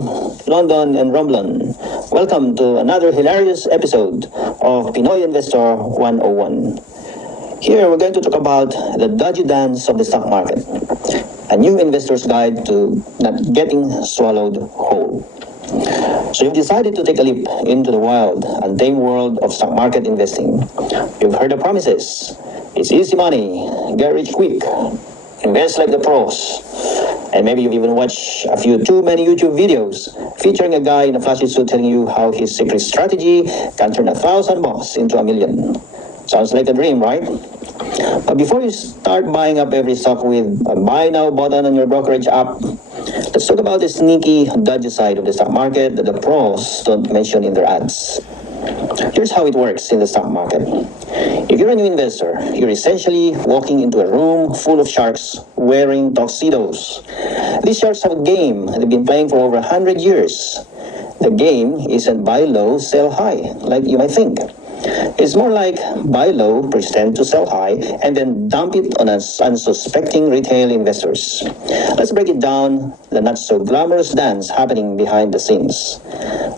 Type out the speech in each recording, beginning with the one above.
from London and Romblon. Welcome to another hilarious episode of Pinoy Investor 101. Here we're going to talk about the dodgy dance of the stock market, a new investor's guide to not getting swallowed whole. So you've decided to take a leap into the wild, untamed world of stock market investing. You've heard the promises. It's easy money, get rich quick, invest like the pros. And maybe you've even watched a few too many YouTube videos featuring a guy in a flashy suit telling you how his secret strategy can turn $1,000 into $1 million. Sounds like a dream, right? But before you start buying up every stock with a buy now button on your brokerage app, let's talk about the sneaky, dodgy side of the stock market that the pros don't mention in their ads. Here's how it works in the stock market. If you're a new investor, you're essentially walking into a room full of sharks wearing tuxedos. These sharks have a game they've been playing for over 100 years. The game isn't buy low, sell high, like you might think. It's more like buy low, pretend to sell high, and then dump it on unsuspecting retail investors. Let's break it down, the not so glamorous dance happening behind the scenes.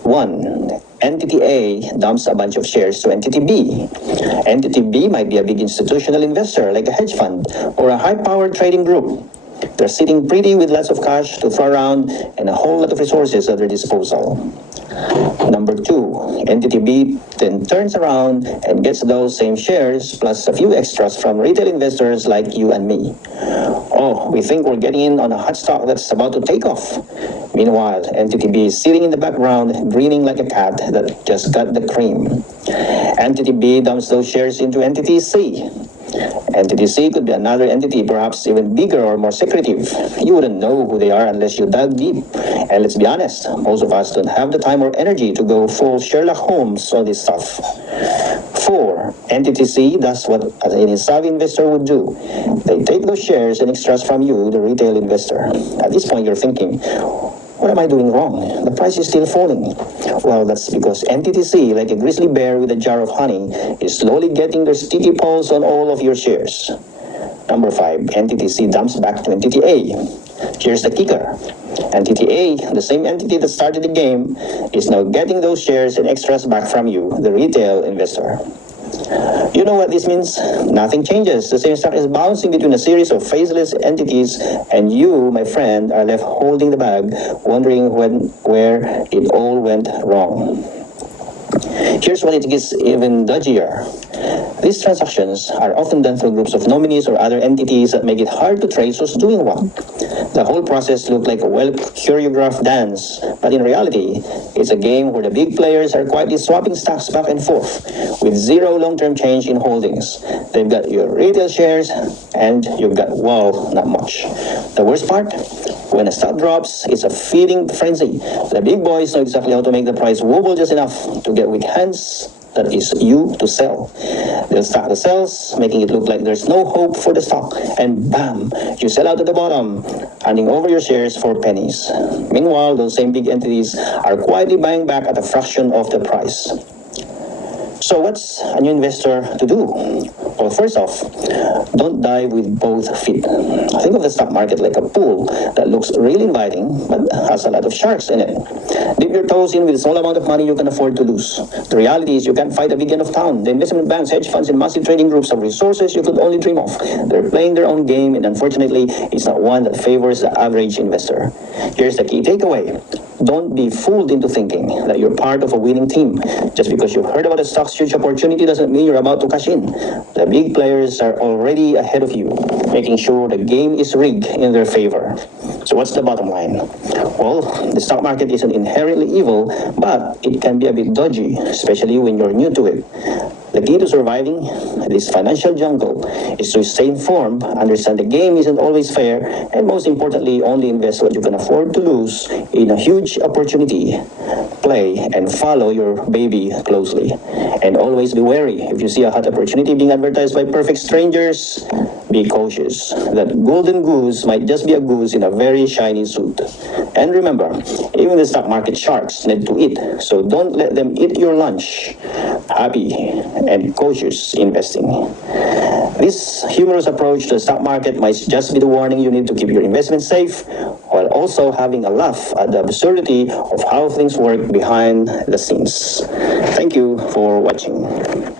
1. Entity A dumps a bunch of shares to Entity B. Entity B might be a big institutional investor like a hedge fund or a high-powered trading group. They're sitting pretty with lots of cash to throw around and a whole lot of resources at their disposal. Number 2, Entity B then turns around and gets those same shares plus a few extras from retail investors like you and me. Oh, we think we're getting in on a hot stock that's about to take off. Meanwhile, Entity B is sitting in the background, grinning like a cat that just got the cream. Entity B dumps those shares into Entity C. Entity C could be another entity, perhaps even bigger or more secretive. You wouldn't know who they are unless you dug deep. And let's be honest, most of us don't have the time or energy to go full Sherlock Holmes on this stuff. 4. Entity C does what any savvy investor would do. They take those shares and extras from you, the retail investor. At this point, you're thinking, what am I doing wrong? The price is still falling. Well, that's because Entity C, like a grizzly bear with a jar of honey, is slowly getting their sticky paws on all of your shares. Number 5, Entity C dumps back to Entity A. Here's the kicker. Entity A, the same entity that started the game, is now getting those shares and extras back from you, the retail investor. You know what this means? Nothing changes. The same stock is bouncing between a series of faceless entities, and you, my friend, are left holding the bag, wondering where it all went wrong. Here's when it gets even dodgier. These transactions are often done through groups of nominees or other entities that make it hard to trace who's doing what. The whole process looks like a well-choreographed dance, but in reality, it's a game where the big players are quietly swapping stocks back and forth with zero long-term change in holdings. They've got your retail shares, and you've got, well, not much. The worst part? When a stock drops, it's a feeding frenzy. The big boys know exactly how to make the price wobble just enough to get weak hands, that is you, to sell. They'll stack the sells, making it look like there's no hope for the stock, and bam, you sell out at the bottom, handing over your shares for pennies. Meanwhile, those same big entities are quietly buying back at a fraction of the price. So what's a new investor to do? Well, first off, don't dive with both feet. Think of the stock market like a pool that looks really inviting but has a lot of sharks in it. Dip your toes in with a small amount of money you can afford to lose. The reality is you can't fight a big end of town. The investment banks, hedge funds, and massive trading groups have resources you could only dream of. They're playing their own game, and unfortunately, it's not one that favors the average investor. Here's the key takeaway. Don't be fooled into thinking that you're part of a winning team. Just because you've heard about a stock's huge opportunity doesn't mean you're about to cash in. The big players are already ahead of you, making sure the game is rigged in their favor. So what's the bottom line? Well, the stock market isn't inherently evil, but it can be a bit dodgy, especially when you're new to it. The key to surviving this financial jungle is to stay informed, understand the game isn't always fair, and most importantly, only invest what you can afford to lose in a huge opportunity. Play and follow your baby closely. And always be wary. If you see a hot opportunity being advertised by perfect strangers, be cautious. That golden goose might just be a goose in a very shiny suit. And remember, even the stock market sharks need to eat, so don't let them eat your lunch. Happy and cautious investing. This humorous approach to the stock market might just be the warning you need to keep your investments safe while also having a laugh at the absurdity of how things work behind the scenes. Thank you for watching.